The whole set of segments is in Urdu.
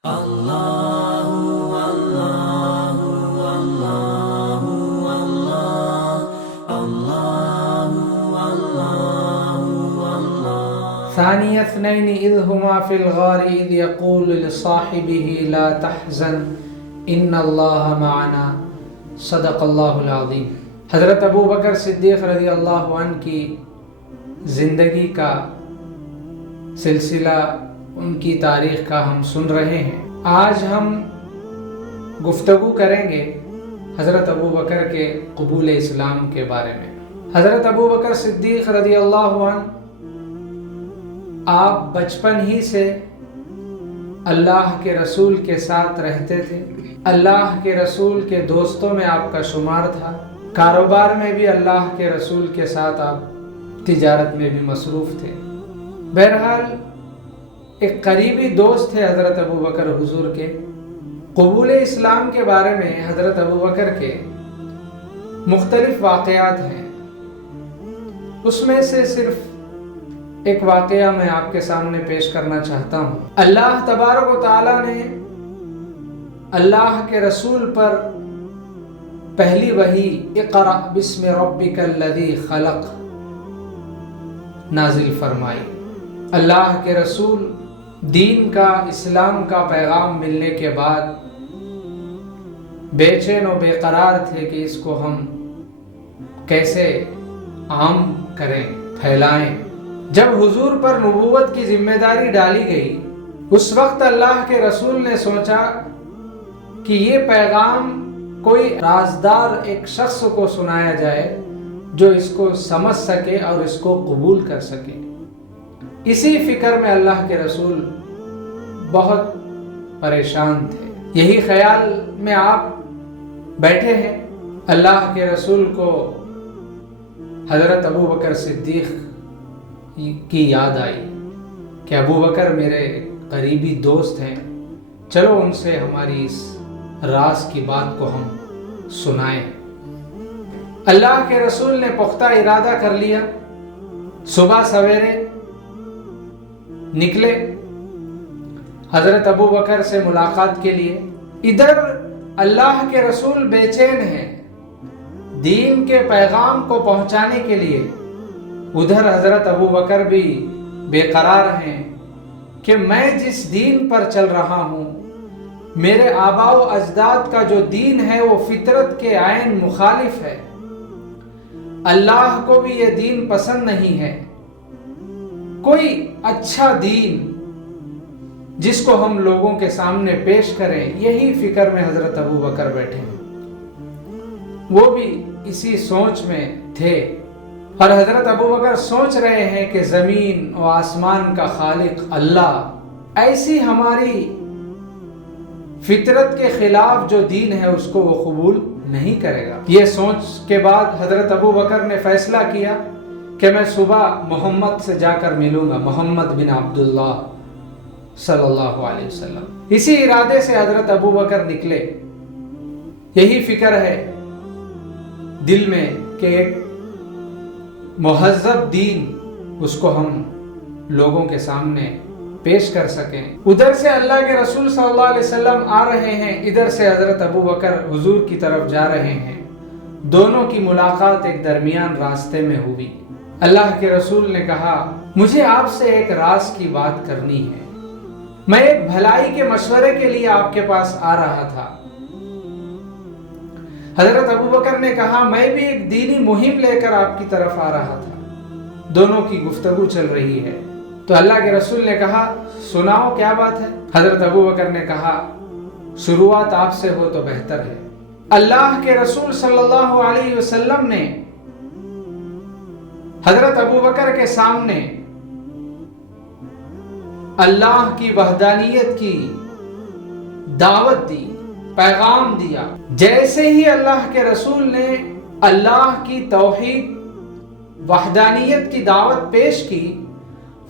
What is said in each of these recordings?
ثاني اثنين إذ هما في الغار إذ يقول لصاحبه لا تحزن إن الله معنا صدق اللہ العظیم۔ حضرت ابو بکر صدیق رضی اللہ عنہ کی زندگی کا سلسلہ، ان کی تاریخ کا ہم سن رہے ہیں۔ آج ہم گفتگو کریں گے حضرت ابو بکر کے قبول اسلام کے بارے میں۔ حضرت ابو بکر صدیق رضی اللہ عنہ آپ بچپن ہی سے اللہ کے رسول کے ساتھ رہتے تھے، اللہ کے رسول کے دوستوں میں آپ کا شمار تھا، کاروبار میں بھی اللہ کے رسول کے ساتھ آپ تجارت میں بھی مصروف تھے۔ بہرحال ایک قریبی دوست تھے حضرت ابو بکر حضور کے۔ قبول اسلام کے بارے میں حضرت ابو بکر کے مختلف واقعات ہیں، اس میں سے صرف ایک واقعہ میں آپ کے سامنے پیش کرنا چاہتا ہوں۔ اللہ تبارک و تعالی نے اللہ کے رسول پر پہلی وحی اقرأ بسم ربک الذی خلق نازل فرمائی۔ اللہ کے رسول دین کا، اسلام کا پیغام ملنے کے بعد بے چین و بے قرار تھے کہ اس کو ہم کیسے عام کریں، پھیلائیں۔ جب حضور پر نبوت کی ذمہ داری ڈالی گئی، اس وقت اللہ کے رسول نے سوچا کہ یہ پیغام کوئی رازدار ایک شخص کو سنایا جائے جو اس کو سمجھ سکے اور اس کو قبول کر سکے۔ اسی فکر میں اللہ کے رسول بہت پریشان تھے۔ یہی خیال میں آپ بیٹھے ہیں، اللہ کے رسول کو حضرت ابو بکر صدیق کی یاد آئی کہ ابو بکر میرے قریبی دوست ہیں، چلو ان سے ہماری اس راز کی بات کو ہم سنائیں۔ اللہ کے رسول نے پختہ ارادہ کر لیا، صبح سویرے نکلے حضرت ابو بکر سے ملاقات کے لیے۔ ادھر اللہ کے رسول بے چین ہیں دین کے پیغام کو پہنچانے کے لیے، ادھر حضرت ابو بکر بھی بے قرار ہیں کہ میں جس دین پر چل رہا ہوں، میرے آباء و اجداد کا جو دین ہے وہ فطرت کے عین مخالف ہے، اللہ کو بھی یہ دین پسند نہیں ہے۔ کوئی اچھا دین جس کو ہم لوگوں کے سامنے پیش کریں، یہی فکر میں حضرت ابو بکر بیٹھے ہیں۔ وہ بھی اسی سوچ میں تھے، اور حضرت ابو بکر سوچ رہے ہیں کہ زمین و آسمان کا خالق اللہ ایسی ہماری فطرت کے خلاف جو دین ہے اس کو وہ قبول نہیں کرے گا۔ یہ سوچ کے بعد حضرت ابو بکر نے فیصلہ کیا کہ میں صبح محمد سے جا کر ملوں گا، محمد بن عبداللہ صلی اللہ علیہ وسلم۔ اسی ارادے سے حضرت ابو بکر نکلے۔ یہی فکر ہے دل میں کہ ایک مہذب دین اس کو ہم لوگوں کے سامنے پیش کر سکیں۔ ادھر سے اللہ کے رسول صلی اللہ علیہ وسلم آ رہے ہیں، ادھر سے حضرت ابو بکر حضور کی طرف جا رہے ہیں۔ دونوں کی ملاقات ایک درمیان راستے میں ہوئی۔ اللہ کے رسول نے کہا، مجھے آپ سے ایک راز کی بات کرنی ہے، میں ایک بھلائی کے مشورے کے لیے آپ کے پاس آ رہا تھا۔ حضرت ابو بکر نے کہا، میں بھی ایک دینی مہم لے کر آپ کی طرف آ رہا تھا۔ دونوں کی گفتگو چل رہی ہے تو اللہ کے رسول نے کہا، سناؤ کیا بات ہے؟ حضرت ابو بکر نے کہا، شروعات آپ سے ہو تو بہتر ہے۔ اللہ کے رسول صلی اللہ علیہ وسلم نے حضرت ابو بکر کے سامنے اللہ کی وحدانیت کی دعوت دی، پیغام دیا۔ جیسے ہی اللہ کے رسول نے اللہ کی توحید وحدانیت کی دعوت پیش کی،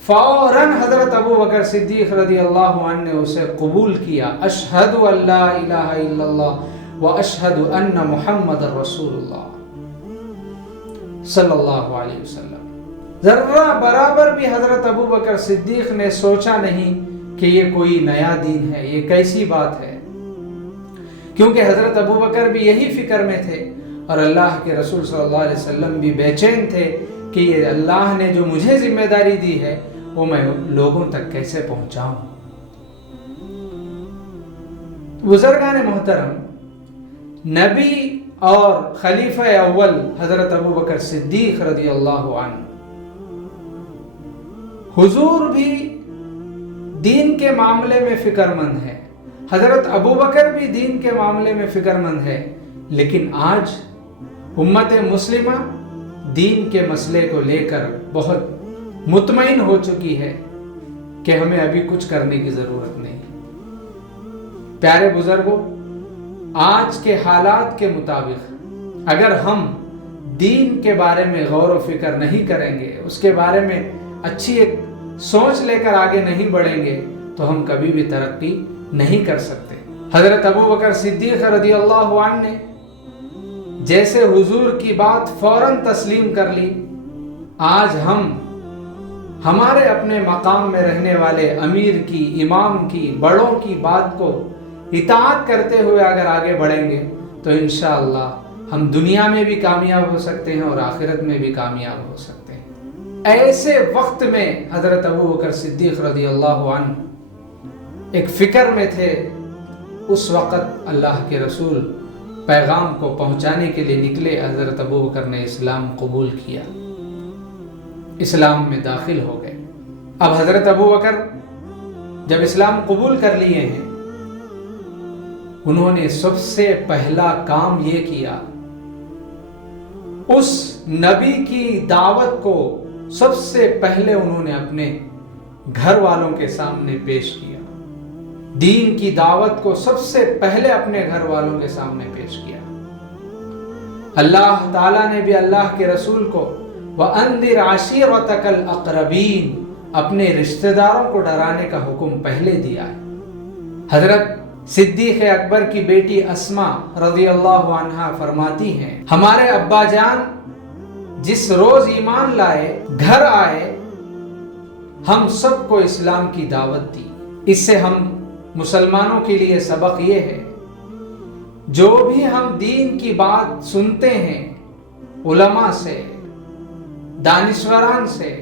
فوراً حضرت ابو بکر صدیق رضی اللہ عنہ نے اسے قبول کیا۔ اشہد ان لا الہ الا اللہ و اشہد ان محمد رسول اللہ صلی اللہ علیہ وسلم۔ ذرہ برابر بھی حضرت ابو بکر صدیق نے سوچا نہیں کہ یہ کوئی نیا دین ہے، یہ کیسی بات ہے، کیونکہ حضرت ابو بکر بھی یہی فکر میں تھے اور اللہ کے رسول صلی اللہ علیہ وسلم بھی بے چین تھے کہ یہ اللہ نے جو مجھے ذمہ داری دی ہے وہ میں لوگوں تک کیسے پہنچاؤں۔ بزرگان محترم، نبی اور خلیفہ اول حضرت ابو بکر صدیق رضی اللہ عنہ، حضور بھی دین کے معاملے میں فکر مند ہے، حضرت ابو بکر بھی دین کے معاملے میں فکر مند ہے، لیکن آج امت مسلمہ دین کے مسئلے کو لے کر بہت مطمئن ہو چکی ہے کہ ہمیں ابھی کچھ کرنے کی ضرورت نہیں۔ پیارے بزرگوں، آج کے حالات کے مطابق اگر ہم دین کے بارے میں غور و فکر نہیں کریں گے، اس کے بارے میں اچھی ایک سوچ لے کر آگے نہیں بڑھیں گے تو ہم کبھی بھی ترقی نہیں کر سکتے۔ حضرت ابو بکر صدیق رضی اللہ عنہ نے جیسے حضور کی بات فوراً تسلیم کر لی، آج ہم ہمارے اپنے مقام میں رہنے والے امیر کی، امام کی، بڑوں کی بات کو اطاعت کرتے ہوئے اگر آگے بڑھیں گے تو انشاءاللہ ہم دنیا میں بھی کامیاب ہو سکتے ہیں اور آخرت میں بھی کامیاب ہو سکتے ہیں۔ ایسے وقت میں حضرت ابو بکر صدیق رضی اللہ عنہ ایک فکر میں تھے۔ اس وقت اللہ کے رسول پیغام کو پہنچانے کے لیے نکلے۔ حضرت ابو بکر نے اسلام قبول کیا، اسلام میں داخل ہو گئے۔ اب حضرت ابو بکر جب اسلام قبول کر لیے ہیں، انہوں نے سب سے پہلا کام یہ کیا، اس نبی کی دعوت کو سب سے پہلے انہوں نے اپنے گھر والوں کے سامنے پیش کیا، دین کی دعوت کو سب سے پہلے اپنے گھر والوں کے سامنے پیش کیا۔ اللہ تعالیٰ نے بھی اللہ کے رسول کو وَأَنذِرْ عَشِيرَتَكَ الْأَقْرَبِينَ اپنے رشتہ داروں کو ڈرانے کا حکم پہلے دیا ہے۔ حضرت صدیق اکبر کی بیٹی اسما رضی اللہ عنہا فرماتی ہیں، ہمارے ابا جان جس روز ایمان لائے، گھر آئے، ہم سب کو اسلام کی دعوت دی۔ اس سے ہم مسلمانوں کے لیے سبق یہ ہے، جو بھی ہم دین کی بات سنتے ہیں علماء سے، دانشوران سے،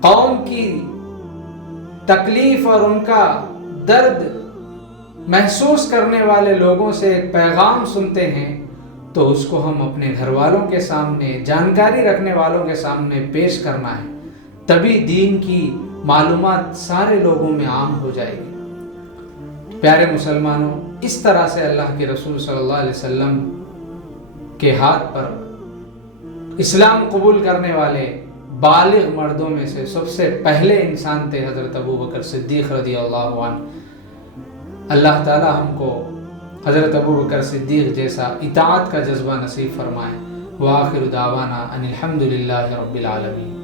قوم کی تکلیف اور ان کا درد محسوس کرنے والے لوگوں سے ایک پیغام سنتے ہیں تو اس کو ہم اپنے گھر والوں کے سامنے، جانکاری رکھنے والوں کے سامنے پیش کرنا ہے، تبھی دین کی معلومات سارے لوگوں میں عام ہو جائے گی۔ پیارے مسلمانوں، اس طرح سے اللہ کے رسول صلی اللہ علیہ وسلم کے ہاتھ پر اسلام قبول کرنے والے بالغ مردوں میں سے سب سے پہلے انسان تھے حضرت ابو بکر صدیق رضی اللہ عنہ۔ اللہ تعالی ہم کو حضرت ابو بکر صدیق جیسا اطاعت کا جذبہ نصیب فرمائے۔ وآخر دعوانا ان الحمد للہ رب العالمین۔